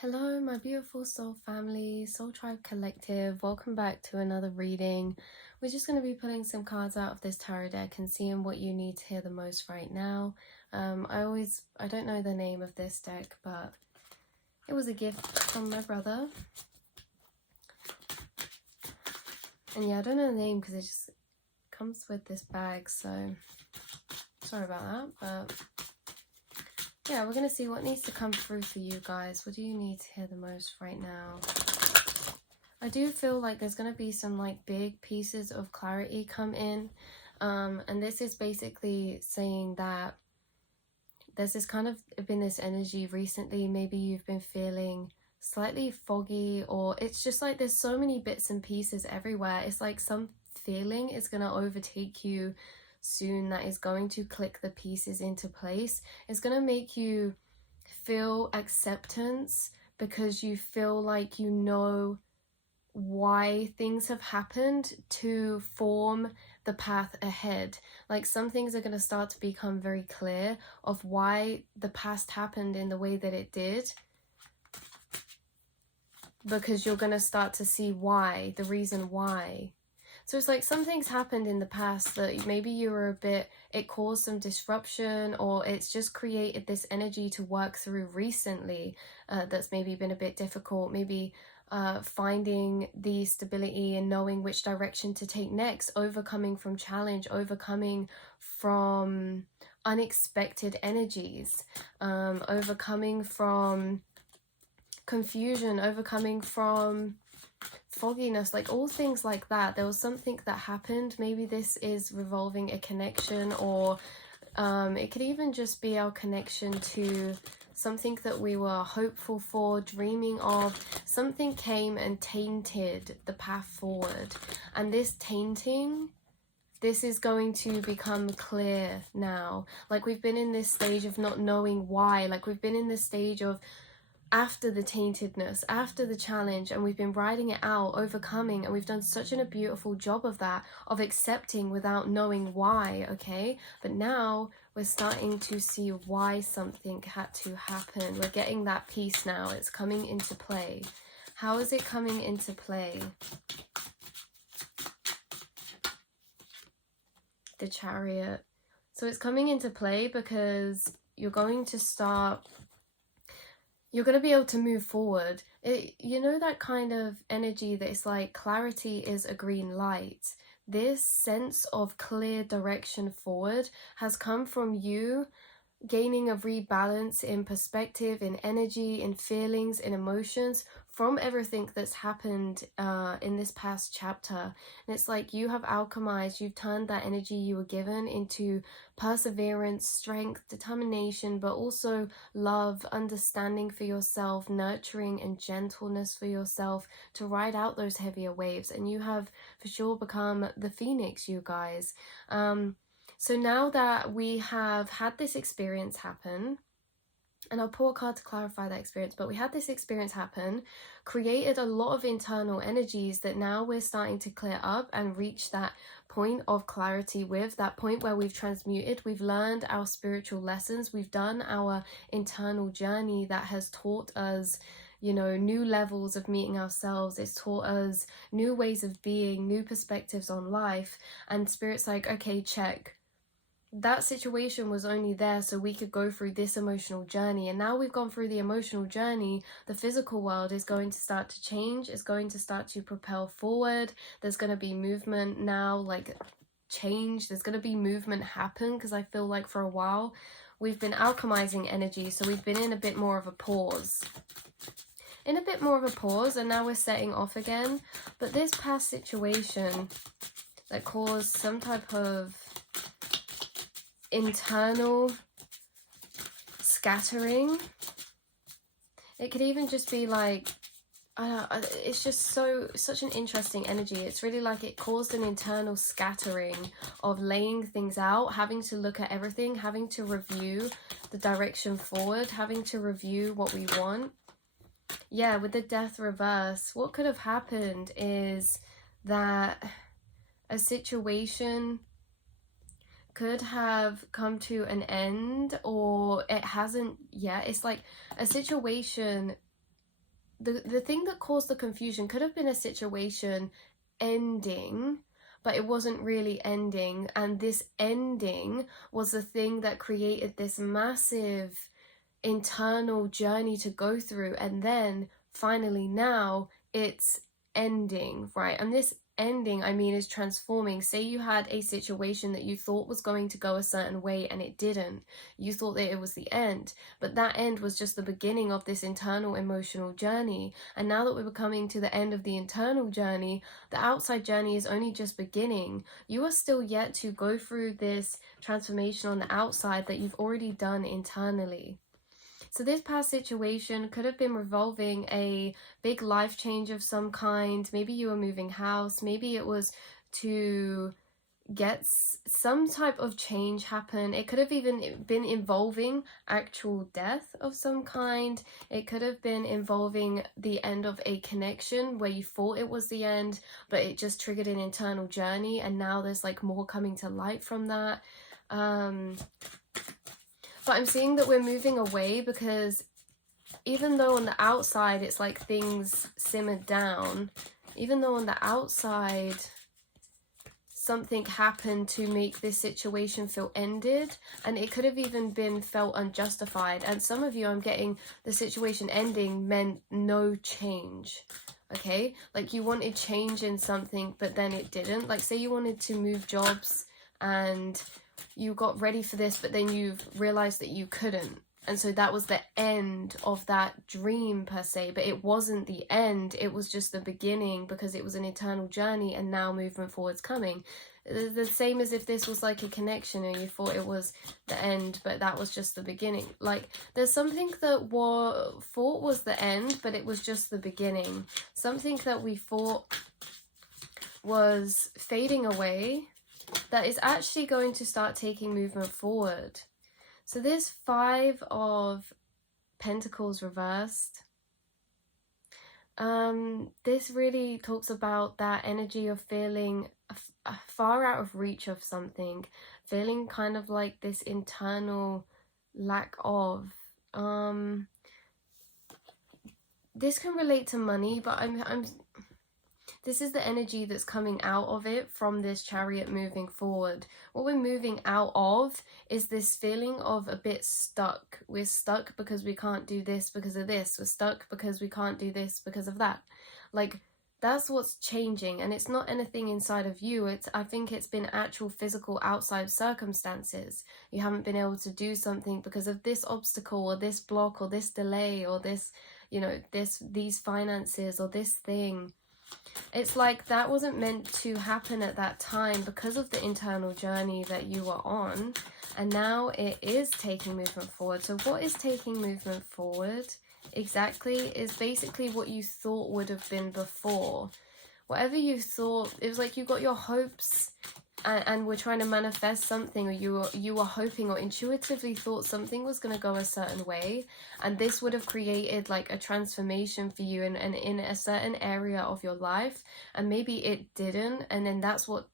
Hello, my beautiful soul family, Soul Tribe Collective. Welcome back to another reading. We're just going to be pulling some cards out of this tarot deck and seeing what you need to hear the most right now. I don't know the name of this deck, but it was a gift from my brother. And yeah, I don't know the name because it just comes with this bag, so sorry about that, but yeah, we're going to see what needs to come through for you guys. What do you need to hear the most right now? I do feel like there's going to be some like big pieces of clarity come in. And this is basically saying that there's this kind of been this energy recently. Maybe you've been feeling slightly foggy, or it's just like there's so many bits and pieces everywhere. It's like some feeling is going to overtake you soon that is going to click the pieces into place. It's going to make you feel acceptance because you feel like you know why things have happened to form the path ahead. Like some things are going to start to become very clear of why the past happened in the way that it did, because you're going to start to see why, the reason why. So it's like some things happened in the past that maybe you were it caused some disruption, or it's just created this energy to work through recently that's maybe been a bit difficult. Maybe finding the stability and knowing which direction to take next, overcoming from challenge, overcoming from unexpected energies, overcoming from confusion, overcoming from fogginess, like all things like that. There was something that happened. Maybe this is revolving a connection, or it could even just be our connection to something that we were hopeful for, dreaming of. Something came and tainted the path forward, and this tainting, this is going to become clear now. Like we've been in this stage of not knowing why, like we've been in this stage of after the taintedness, after the challenge, and we've been riding it out, overcoming, and we've done such a beautiful job of that, of accepting without knowing why, okay? But now we're starting to see why something had to happen. We're getting that piece now. It's coming into play. How is it coming into play? The Chariot. So it's coming into play because you're going to start, you're going to be able to move forward. You know that kind of energy that is like clarity is a green light. This sense of clear direction forward has come from you gaining a rebalance in perspective, in energy, in feelings, in emotions from everything that's happened in this past chapter. And it's like you have alchemized, you've turned that energy you were given into perseverance, strength, determination, but also love, understanding for yourself, nurturing and gentleness for yourself to ride out those heavier waves. And you have for sure become the phoenix, you guys. So now that we have had this experience happen, and I'll pull a card to clarify that experience, but we had this experience happen, created a lot of internal energies that now we're starting to clear up and reach that point of clarity with, that point where we've transmuted, we've learned our spiritual lessons, we've done our internal journey that has taught us, you know, new levels of meeting ourselves. It's taught us new ways of being, new perspectives on life, and Spirit's like, okay, check. That situation was only there so we could go through this emotional journey, and now we've gone through the emotional journey, the physical world is going to start to change, it's going to start to propel forward. There's going to be movement now, like change, there's going to be movement happen, because I feel like for a while we've been alchemizing energy, so we've been in a bit more of a pause, and now we're setting off again. But this past situation that caused some type of internal scattering, it could even just be like it's just such an interesting energy. It's really like it caused an internal scattering of laying things out, having to look at everything, having to review the direction forward, having to review what we want. Yeah, with the Death reverse, what could have happened is that a situation could have come to an end, or it hasn't yet. It's like a situation the thing that caused the confusion could have been a situation ending, but it wasn't really ending, and this ending was the thing that created this massive internal journey to go through, and then finally now it's ending, right? And this ending, I mean, is transforming. Say you had a situation that you thought was going to go a certain way and it didn't. You thought that it was the end, but that end was just the beginning of this internal emotional journey. And now that we're coming to the end of the internal journey, the outside journey is only just beginning. You are still yet to go through this transformation on the outside that you've already done internally. So this past situation could have been revolving a big life change of some kind. Maybe you were moving house. Maybe it was to get some type of change happen. It could have even been involving actual death of some kind. It could have been involving the end of a connection where you thought it was the end, but it just triggered an internal journey, and now there's like more coming to light from that. But I'm seeing that we're moving away, because even though on the outside it's like things simmered down, even though on the outside something happened to make this situation feel ended, and it could have even been felt unjustified. And some of you, I'm getting the situation ending meant no change. Okay, like you wanted change in something, but then it didn't. Like say you wanted to move jobs and you got ready for this, but then you've realized that you couldn't, and so that was the end of that dream per se. But it wasn't the end, it was just the beginning, because it was an eternal journey, and now movement forward's coming. The same as if this was like a connection and you thought it was the end, but that was just the beginning. Like there's something that thought was the end, but it was just the beginning. Something that we thought was fading away, that is actually going to start taking movement forward. So this 5 of Pentacles reversed, this really talks about that energy of feeling far out of reach of something, feeling kind of like this internal lack of. This can relate to money, but this is the energy that's coming out of it from this Chariot moving forward. What we're moving out of is this feeling of a bit stuck. We're stuck because we can't do this because of this. We're stuck because we can't do this because of that. Like, that's what's changing, and it's not anything inside of you. I think it's been actual physical outside circumstances. You haven't been able to do something because of this obstacle or this block or this delay or this, you know, these finances or this thing. It's like that wasn't meant to happen at that time because of the internal journey that you were on, and now it is taking movement forward. So what is taking movement forward exactly is basically what you thought would have been before. Whatever you thought, it was like you got your hopes and were trying to manifest something, or you were hoping or intuitively thought something was going to go a certain way, and this would have created like a transformation for you in a certain area of your life, and maybe it didn't, and then that's what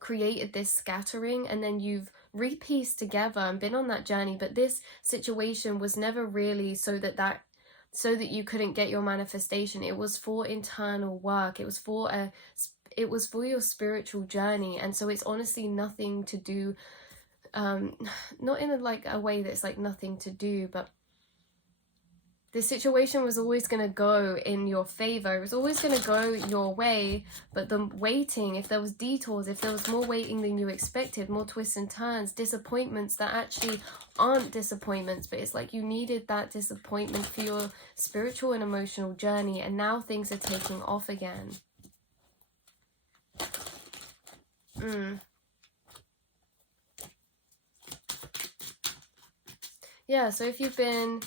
created this scattering, and then you've repieced together and been on that journey. But this situation was never really so that you couldn't get your manifestation. It was for internal work. It was for your spiritual journey. And so it's honestly nothing to do, not in a way that's like nothing to do, but the situation was always going to go in your favor. It was always going to go your way, but the waiting, if there was detours, if there was more waiting than you expected, more twists and turns, disappointments that actually aren't disappointments, but it's like you needed that disappointment for your spiritual and emotional journey, and now things are taking off again. Yeah, so if you've been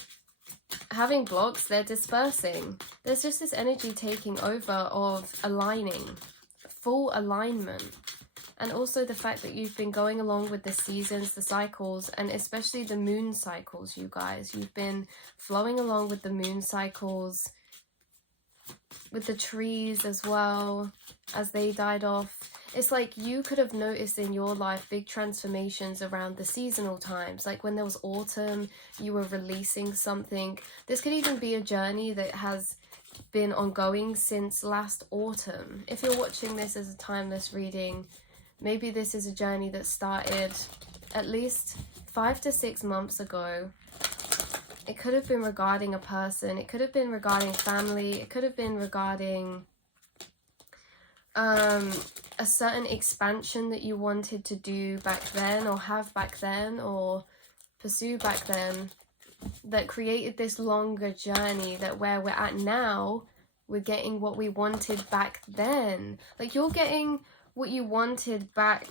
having blocks, they're dispersing. There's just this energy taking over of aligning, full alignment. And also the fact that you've been going along with the seasons, the cycles, and especially the moon cycles, you guys. You've been flowing along with the moon cycles, with the trees as well, as they died off. It's like you could have noticed in your life big transformations around the seasonal times. Like when there was autumn, you were releasing something. This could even be a journey that has been ongoing since last autumn. If you're watching this as a timeless reading, maybe this is a journey that started at least 5 to 6 months ago. It could have been regarding a person, it could have been regarding family, it could have been regarding a certain expansion that you wanted to do back then, or have back then, or pursue back then, that created this longer journey, that where we're at now, we're getting what we wanted back then. Like, you're getting what you wanted back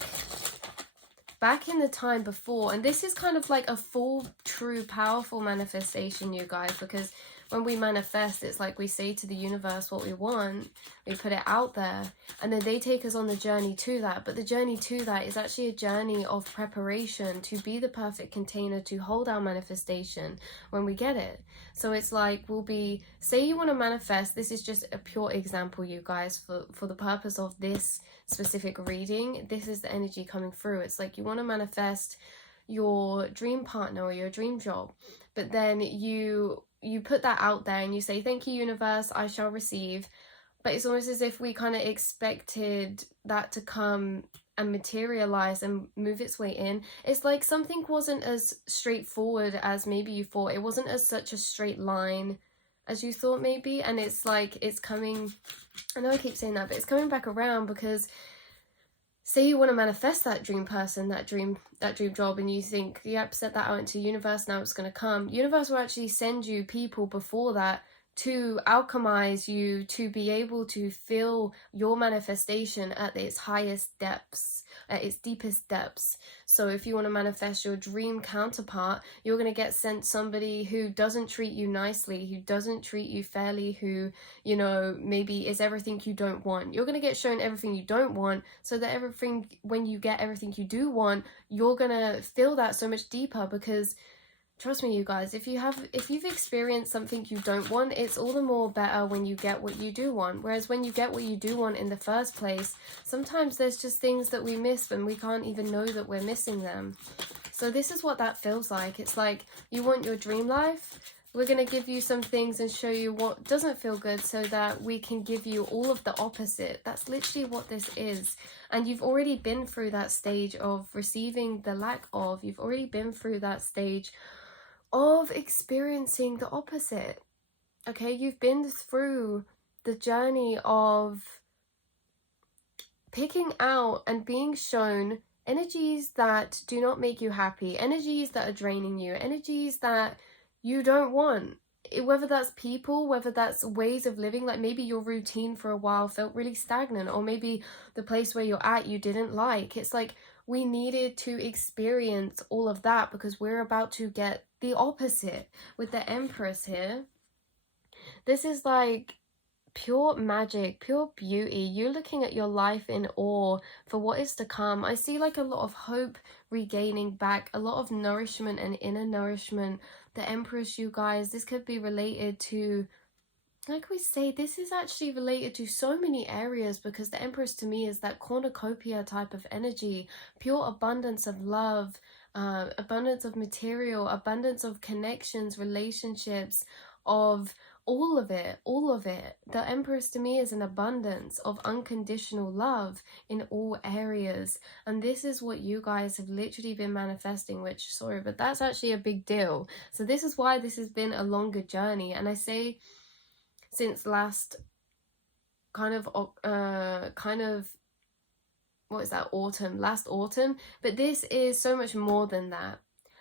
in the time before. And this is kind of like a full, true, powerful manifestation, you guys, because when we manifest, it's like we say to the universe what we want, we put it out there, and then they take us on the journey to that. But the journey to that is actually a journey of preparation to be the perfect container to hold our manifestation when we get it. So it's like, we'll be, say you want to manifest, this is just a pure example, you guys, for the purpose of this specific reading. This is the energy coming through. It's like you want to manifest your dream partner or your dream job, but then you put that out there and you say, thank you, universe, I shall receive. But it's almost as if we kind of expected that to come and materialize and move its way in. It's like something wasn't as straightforward as maybe you thought. It wasn't as such a straight line as you thought maybe. And it's like, it's coming, I know I keep saying that, but it's coming back around, because say you want to manifest that dream person, that dream job, and you think, yep, set that out into the universe, now it's going to come. Universe will actually send you people before that to alchemize you, to be able to feel your manifestation at its highest depths, at its deepest depths. So if you want to manifest your dream counterpart, you're going to get sent somebody who doesn't treat you nicely, who doesn't treat you fairly, who, you know, maybe is everything you don't want. You're going to get shown everything you don't want, so that everything, when you get everything you do want, you're going to feel that so much deeper. Because trust me, you guys, if you've experienced something you don't want, it's all the more better when you get what you do want. Whereas when you get what you do want in the first place, sometimes there's just things that we miss and we can't even know that we're missing them. So this is what that feels like. It's like, you want your dream life, we're going to give you some things and show you what doesn't feel good, so that we can give you all of the opposite. That's literally what this is. And you've already been through that stage of receiving the lack of. You've already been through that stage of experiencing the opposite. Okay, you've been through the journey of picking out and being shown energies that do not make you happy, energies that are draining you, energies that you don't want. Whether that's people, whether that's ways of living, like maybe your routine for a while felt really stagnant, or maybe the place where you're at you didn't like. It's like, we needed to experience all of that, because we're about to get the opposite with the Empress here. This is like pure magic, pure beauty. You're looking at your life in awe for what is to come. I see like a lot of hope regaining back, a lot of nourishment and inner nourishment. The Empress, you guys, this could be related to, like we say, this is actually related to so many areas, because the Empress to me is that cornucopia type of energy, pure abundance of love, abundance of material, abundance of connections, relationships, of all of it, all of it. The Empress to me is an abundance of unconditional love in all areas. And this is what you guys have literally been manifesting, which, sorry, but that's actually a big deal. So this is why this has been a longer journey. And I say, since last kind of what is that, last autumn, but this is so much more than that.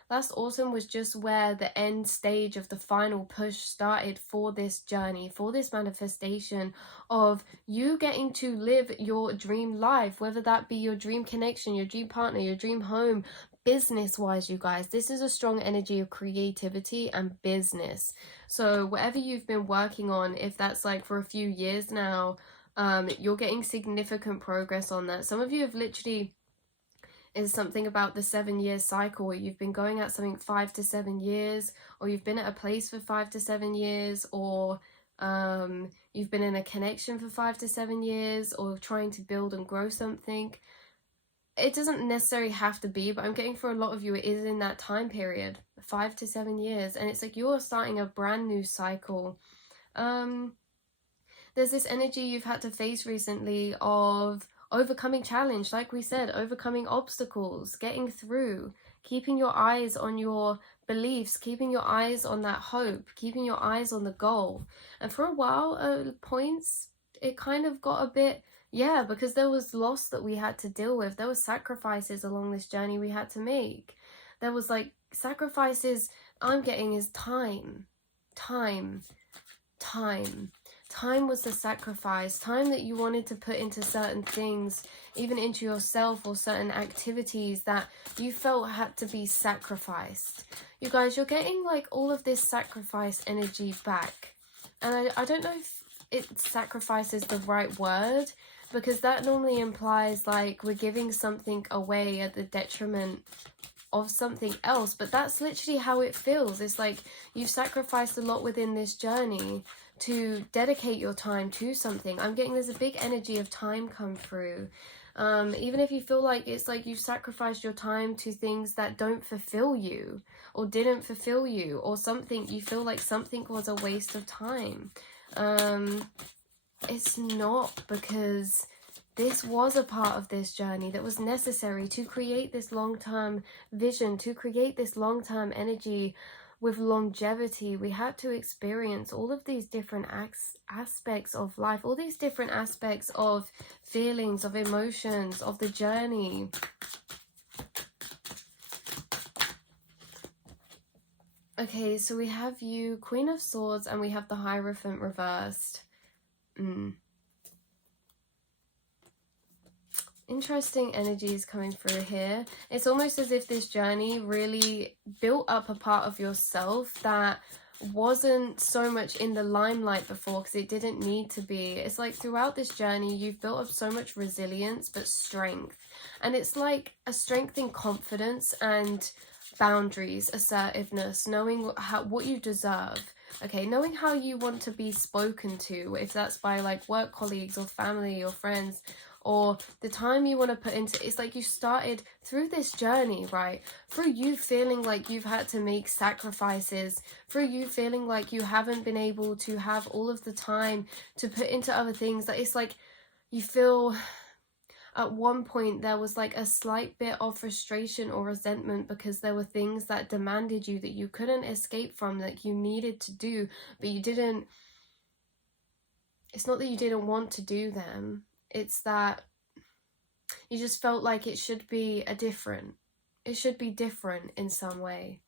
Last autumn was just where the end stage of the final push started for this journey, for this manifestation of you getting to live your dream life, whether that be your dream connection, your dream partner, your dream home. Business wise, you guys, this is a strong energy of creativity and business. So whatever you've been working on, if that's like for a few years now, you're getting significant progress on that. Some of you have literally, is something about the 7-year cycle, where you've been going at something 5 to 7 years, or you've been at a place for 5 to 7 years, or you've been in a connection for 5 to 7 years, or trying to build and grow something. It doesn't necessarily have to be, but I'm getting for a lot of you, it is in that time period, 5 to 7 years. And it's like you're starting a brand new cycle. There's this energy you've had to face recently of overcoming challenge, like we said, overcoming obstacles, getting through, keeping your eyes on your beliefs, keeping your eyes on that hope, keeping your eyes on the goal. And for a while, at points, it kind of got a bit, yeah, because there was loss that we had to deal with. There were sacrifices along this journey we had to make. There was like sacrifices I'm getting is time. Time was the sacrifice. Time that you wanted to put into certain things, even into yourself, or certain activities that you felt had to be sacrificed. You guys, you're getting like all of this sacrifice energy back, and I don't know if sacrifice is the right word, because that normally implies like we're giving something away at the detriment of something else, but that's literally how it feels. It's like you've sacrificed a lot within this journey to dedicate your time to something. I'm getting there's a big energy of time come through. Even if you feel like it's like you've sacrificed your time to things that don't fulfill you, or didn't fulfill you, or something you feel like something was a waste of time. It's not, because this was a part of this journey that was necessary to create this long-term vision, to create this long-term energy with longevity. We had to experience all of these different aspects of life, all these different aspects of feelings, of emotions, of the journey. Okay, so we have you, Queen of Swords, and we have the Hierophant reversed. Interesting energies coming through here. It's almost as if this journey really built up a part of yourself that wasn't so much in the limelight before, because it didn't need to be. It's like throughout this journey you've built up so much resilience, but strength, and it's like a strength in confidence and boundaries, assertiveness, knowing what you deserve. Okay, knowing how you want to be spoken to, if that's by like work colleagues or family or friends, or the time you want to put into it's like you started through this journey, right? Through you feeling like you've had to make sacrifices, through you feeling like you haven't been able to have all of the time to put into other things, that it's like you feel at one point there was like a slight bit of frustration or resentment because there were things that demanded you that you couldn't escape from, that you needed to do, but you didn't. It's not that you didn't want to do them, it's that you just felt like it should be different in some way.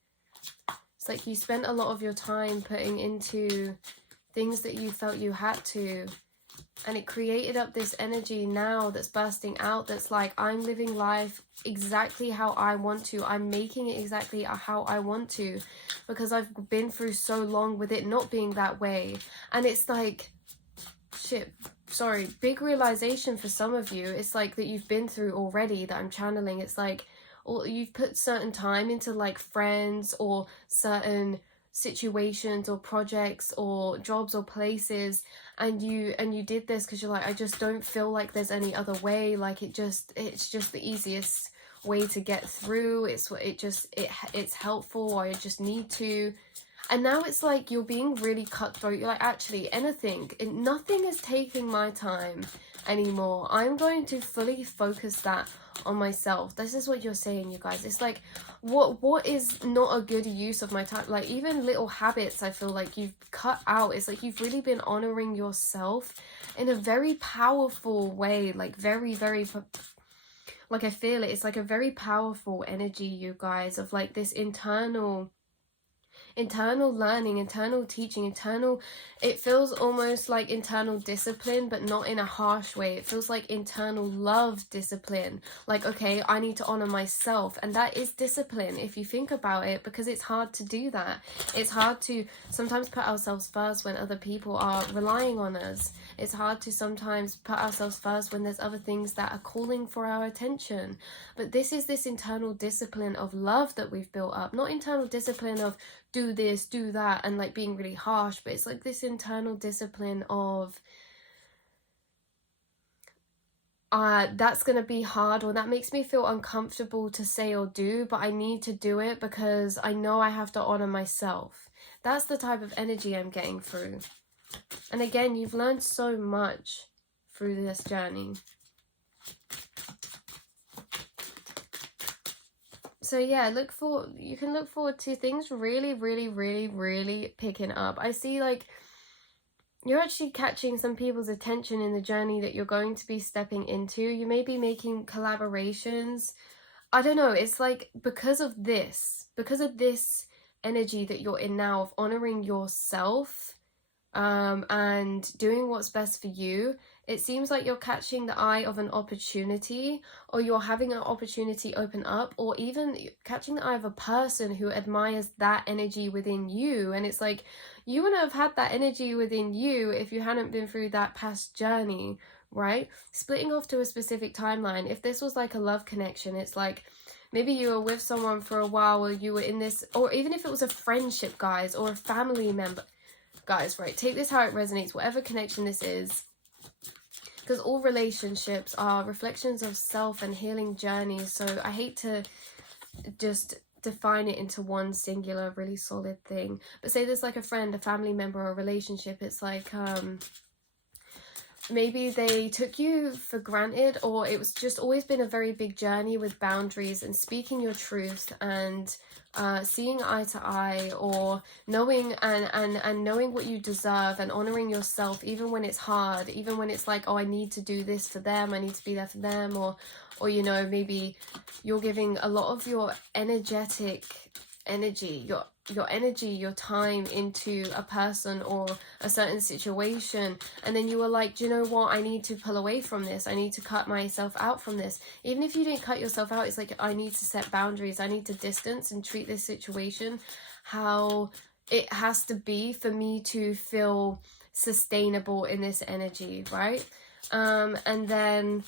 It's like you spent a lot of your time putting into things that you felt you had to, and it created up this energy now that's bursting out, that's like, I'm living life exactly how I want to, I'm making it exactly how I want to, because I've been through so long with it not being that way. And it's like, big realization for some of you. It's like that you've been through already, that I'm channeling. It's like, or you've put certain time into like friends or certain situations or projects or jobs or places, and you did this because you're like, I just don't feel like there's any other way, like it's just the easiest way to get through, it's helpful, or I just need to. And now it's like you're being really cutthroat. You're like, actually, nothing is taking my time anymore. I'm going to fully focus that on myself. This is what you're saying, you guys. It's like, what is not a good use of my time? Like, even little habits I feel like you've cut out. It's like you've really been honoring yourself in a very powerful way. Like, very, very... like, I feel it. It's like a very powerful energy, you guys, of like this internal learning, internal teaching, it feels almost like internal discipline, but not in a harsh way. It feels like internal love discipline. Like, okay, I need to honor myself, and that is discipline if you think about it, because it's hard to do that. It's hard to sometimes put ourselves first when other people are relying on us. It's hard to sometimes put ourselves first when there's other things that are calling for our attention. But this is this internal discipline of love that we've built up, not internal discipline of do this, do that, and like being really harsh, but it's like this internal discipline of that's gonna be hard, or that makes me feel uncomfortable to say or do, but I need to do it because I know I have to honor myself. That's the type of energy I'm getting through. And again, you've learned so much through this journey. So yeah, you can look forward to things really, really, really, really picking up. I see like you're actually catching some people's attention in the journey that you're going to be stepping into. You may be making collaborations. I don't know, it's like because of this energy that you're in now of honoring yourself, and doing what's best for you, it seems like you're catching the eye of an opportunity, or you're having an opportunity open up, or even catching the eye of a person who admires that energy within you. And it's like you wouldn't have had that energy within you if you hadn't been through that past journey, right? Splitting off to a specific timeline, if this was like a love connection, it's like maybe you were with someone for a while, or you were in this, or even if it was a friendship, guys, or a family member, guys, right? Take this how it resonates, whatever connection this is, because all relationships are reflections of self and healing journeys. So I hate to just define it into one singular really solid thing, but say there's like a friend, a family member, or a relationship. It's like maybe they took you for granted, or it was just always been a very big journey with boundaries and speaking your truth, and seeing eye to eye, or knowing and knowing what you deserve, and honoring yourself even when it's hard, even when it's like, oh, I need to do this for them, I need to be there for them, or you know, maybe you're giving a lot of your energetic energy, your energy, your time into a person or a certain situation, and then you were like, do you know what, I need to pull away from this, I need to cut myself out from this. Even if you didn't cut yourself out, it's like, I need to set boundaries, I need to distance and treat this situation how it has to be for me to feel sustainable in this energy, right? And then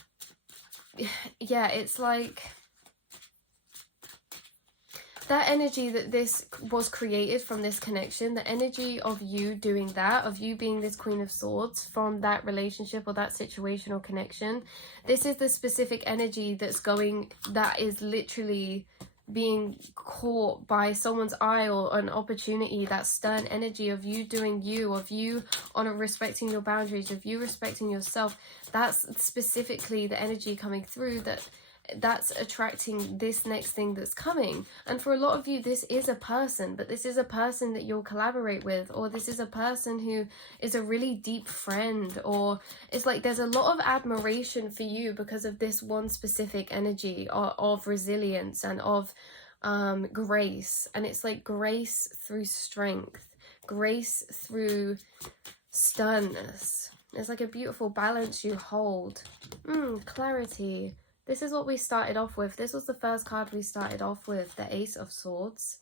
yeah, it's like that energy that this was created from this connection, the energy of you doing that, of you being this Queen of Swords from that relationship or that situation or connection, this is the specific energy that is literally being caught by someone's eye, or an opportunity, that stern energy of you doing you, of you respecting your boundaries, of you respecting yourself. That's specifically the energy coming through, that's attracting this next thing that's coming. And for a lot of you, this is a person, but this is a person that you'll collaborate with, or this is a person who is a really deep friend, or it's like there's a lot of admiration for you because of this one specific energy of resilience and of grace. And it's like grace through strength, grace through sternness. It's like a beautiful balance you hold. Clarity. This is what we started off with. This was the first card we started off with, the Ace of Swords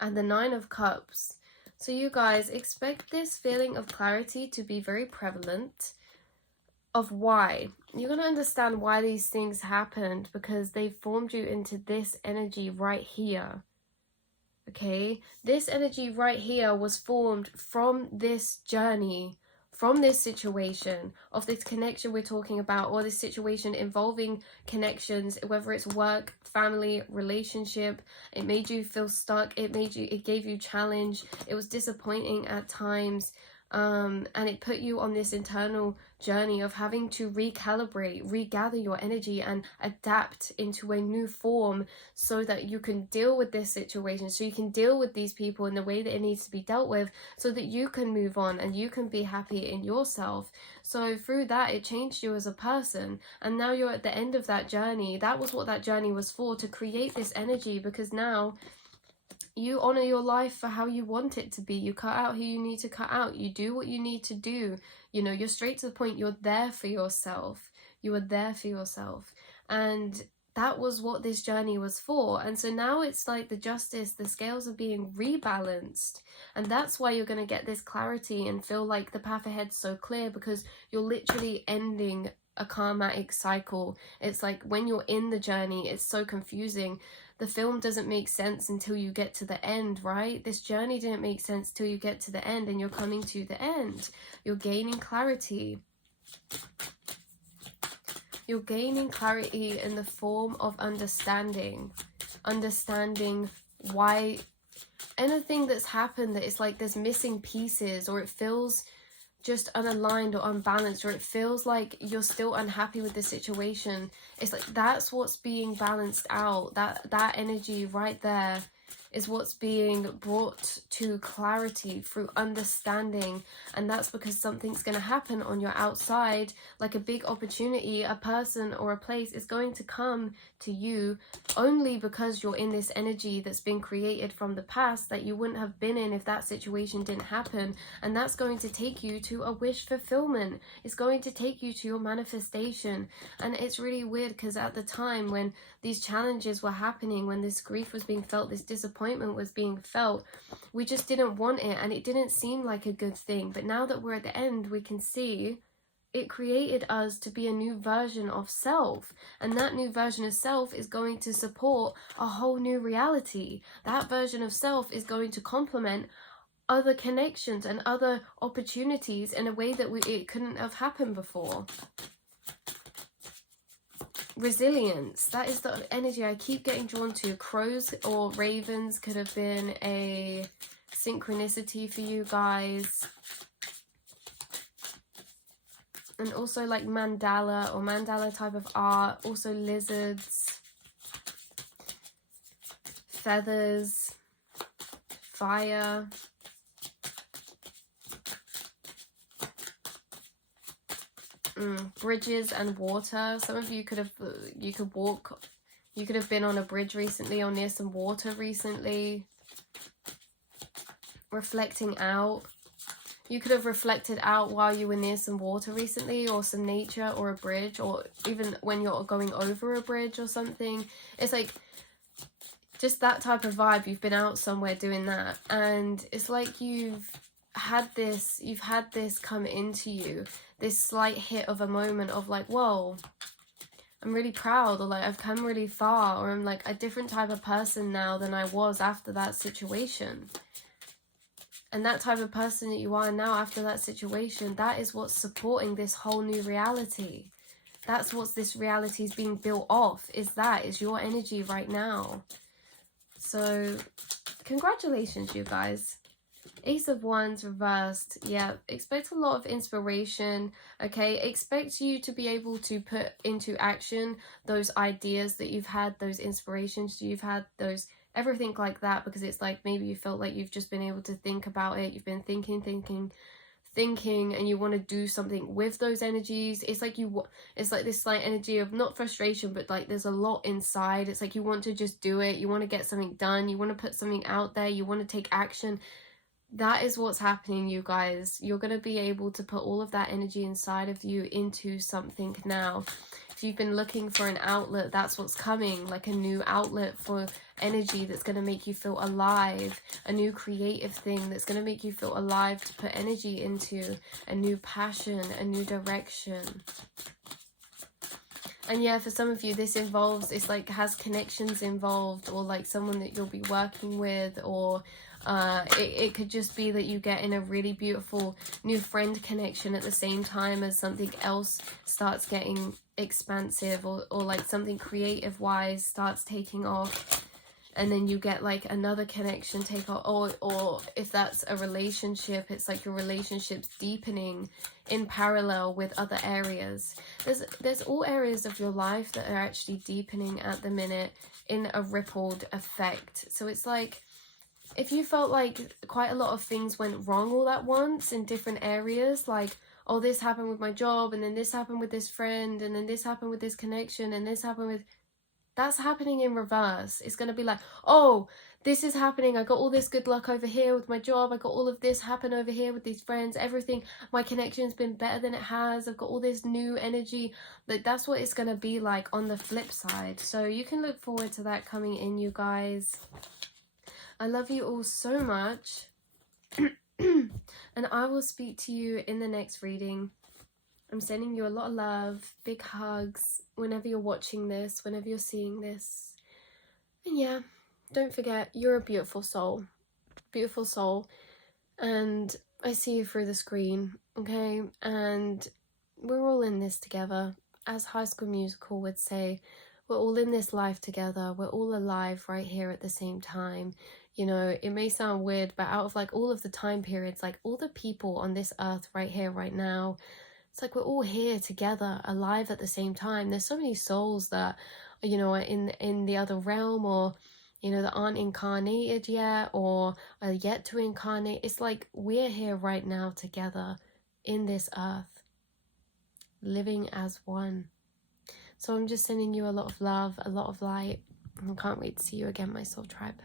and the Nine of Cups. So you guys, expect this feeling of clarity to be very prevalent. Of why. You're going to understand why these things happened, because they formed you into this energy right here. Okay? This energy right here was formed from this journey, from this situation, of this connection we're talking about, or this situation involving connections, whether it's work, family, relationship. It made you feel stuck, it gave you challenge, it was disappointing at times, and it put you on this internal journey of having to recalibrate, regather your energy, and adapt into a new form so that you can deal with this situation, so you can deal with these people in the way that it needs to be dealt with, so that you can move on and you can be happy in yourself. So through that, it changed you as a person, and now you're at the end of that journey. That was what that journey was for, to create this energy, because now you honor your life for how you want it to be. You cut out who you need to cut out. You do what you need to do. You know, you're straight to the point. You're there for yourself. You are there for yourself. And that was what this journey was for. And so now it's like the justice, the scales are being rebalanced. And that's why you're going to get this clarity and feel like the path ahead's so clear, because you're literally ending a karmatic cycle. It's like when you're in the journey, it's so confusing. The film doesn't make sense until you get to the end, right? This journey didn't make sense till you get to the end, and you're coming to the end. You're gaining clarity. You're gaining clarity in the form of understanding why anything that's happened that it's like there's missing pieces, or it feels just unaligned or unbalanced, or it feels like you're still unhappy with the situation, it's like that's what's being balanced out. That energy right there is what's being brought to clarity through understanding. And that's because something's going to happen on your outside, like a big opportunity, a person or a place is going to come to you only because you're in this energy that's been created from the past that you wouldn't have been in if that situation didn't happen. And that's going to take you to a wish fulfillment. It's going to take you to your manifestation. And it's really weird because at the time when these challenges were happening, when this grief was being felt, this disappointment was being felt, we just didn't want it, and it didn't seem like a good thing. But now that we're at the end, we can see it created us to be a new version of self, and that new version of self is going to support a whole new reality. That version of self is going to complement other connections and other opportunities in a way that it couldn't have happened before. Resilience, that is the energy I keep getting drawn to. Crows or ravens could have been a synchronicity for you guys. And also like mandala or mandala type of art. Also lizards, feathers, fire. Bridges and water. Some of you could have been on a bridge recently or near some water recently. Reflecting out. You could have reflected out while you were near some water recently, or some nature, or a bridge, or even when you're going over a bridge or something. It's like just that type of vibe. You've been out somewhere doing that, and it's like you've had this come into you, this slight hit of a moment of like, whoa, I'm really proud, or like I've come really far, or I'm like a different type of person now than I was after that situation. And that type of person that you are now after that situation, that is what's supporting this whole new reality. That's what this reality is being built off, is your energy right now. So congratulations, you guys. Ace of Wands reversed. Yeah, expect a lot of inspiration, okay? Expect you to be able to put into action those ideas that you've had, those inspirations you've had, those everything like that, because it's like maybe you felt like you've just been able to think about it. You've been thinking, and you want to do something with those energies. It's like it's like this slight energy of not frustration, but like there's a lot inside. It's like you want to just do it. You want to get something done. You want to put something out there. You want to take action. That is what's happening, you guys. You're going to be able to put all of that energy inside of you into something now. If you've been looking for an outlet, that's what's coming, like a new outlet for energy that's going to make you feel alive, a new creative thing that's going to make you feel alive, to put energy into, a new passion, a new direction. And yeah, for some of you, this involves, it's like has connections involved, or like someone that you'll be working with, or it could just be that you get in a really beautiful new friend connection at the same time as something else starts getting expansive, or like something creative wise starts taking off, and then you get like another connection take off, or if that's a relationship, it's like your relationship's deepening in parallel with other areas. There's all areas of your life that are actually deepening at the minute in a rippled effect. So it's like, if you felt like quite a lot of things went wrong all at once in different areas, like, oh, this happened with my job, and then this happened with this friend, and then this happened with this connection, and this happened with... That's happening in reverse. It's going to be like, oh, this is happening. I got all this good luck over here with my job. I got all of this happen over here with these friends. Everything, my connection's been better than it has. I've got all this new energy. Like, that's what it's going to be like on the flip side. So you can look forward to that coming in, you guys. I love you all so much. And I will speak to you in the next reading. I'm sending you a lot of love, big hugs, whenever you're watching this, whenever you're seeing this. And yeah, don't forget, you're a beautiful soul. Beautiful soul. And I see you through the screen, okay? And we're all in this together. As High School Musical would say, we're all in this life together. We're all alive right here at the same time. You know, it may sound weird, but out of like all of the time periods, like all the people on this earth right here, right now, it's like we're all here together, alive at the same time. There's so many souls that, you know, are in the other realm, or, you know, that aren't incarnated yet, or are yet to incarnate. It's like we're here right now together in this earth, living as one. So I'm just sending you a lot of love, a lot of light, and I can't wait to see you again, my soul tribe.